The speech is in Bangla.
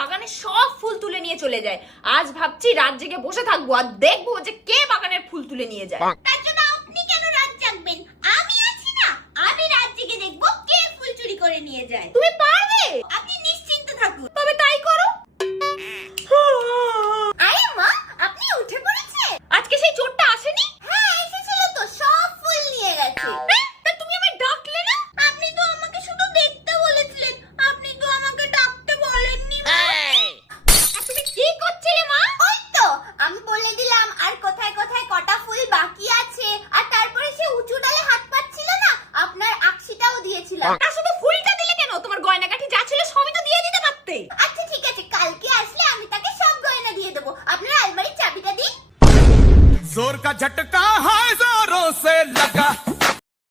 বাগানে সব ফুল তুলে নিয়ে চলে যায়। আজ ভাবছি রাত জেগে বসে থাকবো আর দেখবো যে কে বাগানের ফুল তুলে নিয়ে যায়। তার জন্য আপনি কেন রাত জাগবেন? আমি আছি না, আমি রাত জেগে দেখবো কে ফুল চুরি করে নিয়ে যায়। তুমি পারবে? আপনি নিশ্চিন্ত থাকুন। তবে তাই করো। আরে মা, আপনি উঠে পড়েছেন? আজকে সেই চোরটা আসেনি? হ্যাঁ এসেছিল তো, সব ফুল নিয়ে গেছে। তা তুমি আমায় ডাকলে না? আপনি তো আমাকে শুধু দেখতে বলেছিলেন, আপনি তো আমাকে ডাকতে বলেননি। তুমি কি করছিলে মা? ওই তো আমি বলে দিলাম আর কোথায় কোথায় কটা ফুল বাকি আছে, আর তারপরে সে উঁচু ডালে হাত পাচ্ছিল না, আপনার আকশিটাও দিয়েছিলাম। তা শুধু ফুলটা দিলে কেন? তোমার গয়নাগাটি যা ছিল সবই তো দিয়ে দিতে পারতে। আচ্ছা ঠিক আছে, কালকে আসলে আমি তাকে সব গয়না দিয়ে দেবো। আপনার আলমারির চাবিটা দিন। जोर का झटका है जोरों से लगा